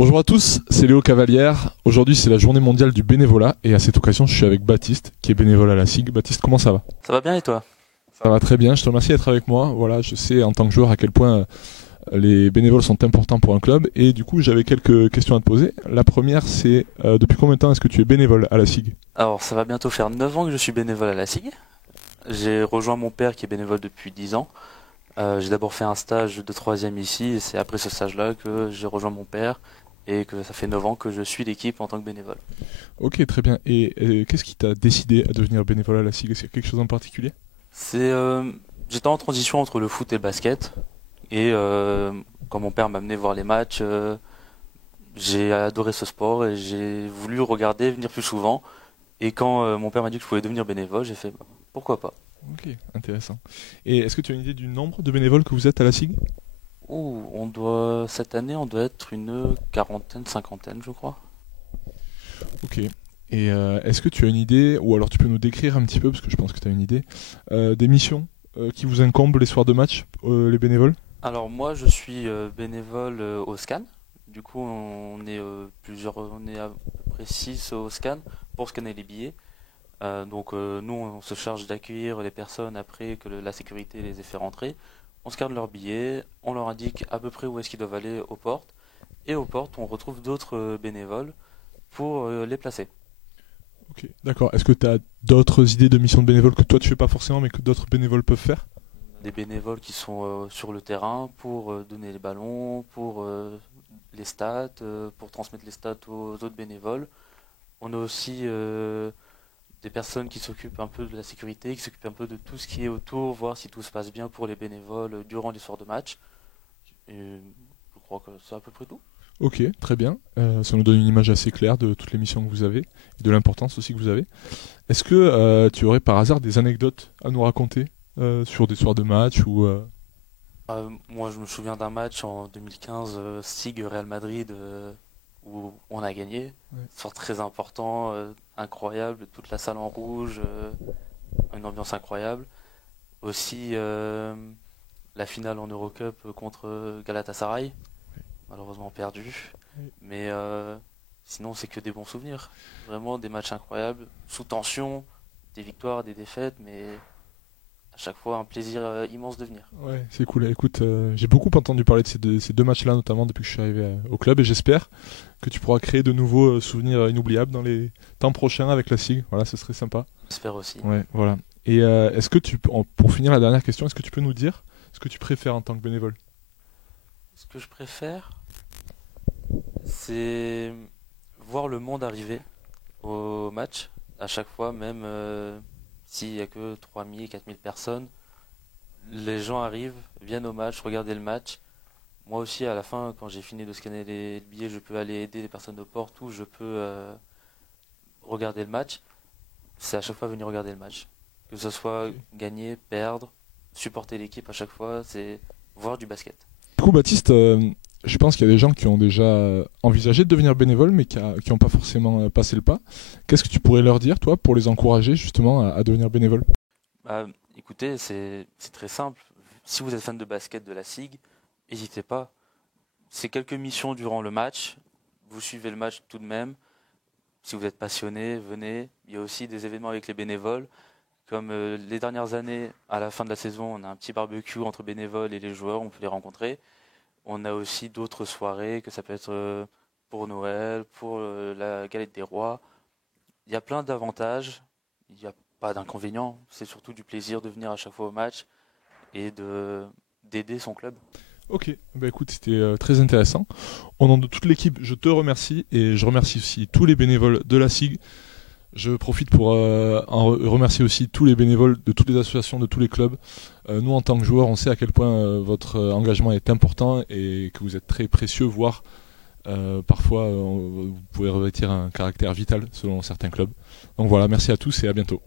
Bonjour à tous, c'est Léo Cavalière. Aujourd'hui, c'est la journée mondiale du bénévolat et à cette occasion, je suis avec Baptiste, qui est bénévole à la SIG. Baptiste, comment ça va? Ça va bien et toi? Ça va très bien, je te remercie d'être avec moi. Voilà, je sais en tant que joueur à quel point les bénévoles sont importants pour un club et du coup, j'avais quelques questions à te poser. La première, c'est depuis combien de temps est-ce que tu es bénévole à la SIG? Alors, ça va bientôt faire 9 ans que je suis bénévole à la SIG. J'ai rejoint mon père qui est bénévole depuis 10 ans. J'ai d'abord fait un stage de troisième ici et c'est après ce stage-là que j'ai rejoint mon père et que ça fait 9 ans que je suis l'équipe en tant que bénévole. Ok, très bien. Et qu'est-ce qui t'a décidé à devenir bénévole à la SIG? Est-ce qu'il y a quelque chose en particulier? C'est, J'étais en transition entre le foot et le basket et quand mon père m'a amené voir les matchs, j'ai adoré ce sport et j'ai voulu regarder, venir plus souvent. Et quand mon père m'a dit que je pouvais devenir bénévole, j'ai fait bah, pourquoi pas. Ok, intéressant. Et est-ce que tu as une idée du nombre de bénévoles que vous êtes à la SIG? Cette année, on doit être une quarantaine, cinquantaine, je crois. Ok. Et est-ce que tu as une idée, ou alors tu peux nous décrire un petit peu, parce que je pense que tu as une idée, des missions qui vous incombent les soirs de match, les bénévoles? Alors moi, je suis bénévole au scan. Du coup, on est on est à peu près 6 au scan pour scanner les billets. Nous, on se charge d'accueillir les personnes après que la sécurité les ait fait rentrer. On scanne leurs billets, on leur indique à peu près où est-ce qu'ils doivent aller aux portes. Et aux portes, on retrouve d'autres bénévoles pour les placer. Ok, d'accord. Est-ce que tu as d'autres idées de missions de bénévoles que toi tu fais pas forcément, mais que d'autres bénévoles peuvent faire? Des bénévoles qui sont sur le terrain pour donner les ballons, pour les stats, pour transmettre les stats aux autres bénévoles. On a aussi des personnes qui s'occupent un peu de la sécurité, qui s'occupent un peu de tout ce qui est autour, voir si tout se passe bien pour les bénévoles durant les soirs de match. Et je crois que c'est à peu près tout. Ok, très bien. Ça nous donne une image assez claire de toutes les missions que vous avez, et de l'importance aussi que vous avez. Est-ce que tu aurais par hasard des anecdotes à nous raconter sur des soirs de match ou Moi, je me souviens d'un match en 2015, SIG Real Madrid, où on a gagné. Ouais. Soir très important, incroyable, toute la salle en rouge, une ambiance incroyable. Aussi, la finale en Eurocup contre Galatasaray, malheureusement perdu. Ouais. Mais sinon, c'est que des bons souvenirs. Vraiment des matchs incroyables, sous tension, des victoires, des défaites, mais à chaque fois un plaisir immense de venir. Ouais, c'est cool. Écoute, j'ai beaucoup entendu parler de ces deux matchs-là, notamment depuis que je suis arrivé au club, et j'espère que tu pourras créer de nouveaux souvenirs inoubliables dans les temps prochains avec la SIG. Voilà, ce serait sympa. J'espère aussi. Ouais, voilà. Et est-ce que pour finir la dernière question, est-ce que tu peux nous dire ce que tu préfères en tant que bénévole? Ce que je préfère, c'est voir le monde arriver au match, à chaque fois, même s'il y a que 3000, 4000 personnes. Les gens arrivent, viennent au match, regarder le match. Moi aussi, à la fin, quand j'ai fini de scanner les billets, je peux aller aider les personnes aux portes ou je peux regarder le match. C'est à chaque fois venir regarder le match. Que ce soit gagner, perdre, supporter l'équipe à chaque fois, c'est voir du basket. Du coup, Baptiste, je pense qu'il y a des gens qui ont déjà envisagé de devenir bénévole, mais qui n'ont pas forcément passé le pas. Qu'est-ce que tu pourrais leur dire, toi, pour les encourager justement à devenir bénévole? Bah, écoutez, c'est très simple. Si vous êtes fan de basket de la SIG, n'hésitez pas. C'est quelques missions durant le match. Vous suivez le match tout de même. Si vous êtes passionné, venez. Il y a aussi des événements avec les bénévoles. Comme les dernières années, à la fin de la saison, on a un petit barbecue entre bénévoles et les joueurs, on peut les rencontrer. On a aussi d'autres soirées, que ça peut être pour Noël, pour la galette des rois. Il y a plein d'avantages, il n'y a pas d'inconvénients. C'est surtout du plaisir de venir à chaque fois au match et d'aider son club. Ok, bah écoute, c'était très intéressant. Au nom de toute l'équipe, je te remercie et je remercie aussi tous les bénévoles de la SIG. Je profite pour remercier aussi tous les bénévoles de toutes les associations, de tous les clubs. Nous, en tant que joueurs, on sait à quel point votre engagement est important et que vous êtes très précieux, voire parfois vous pouvez revêtir un caractère vital selon certains clubs. Donc voilà, merci à tous et à bientôt.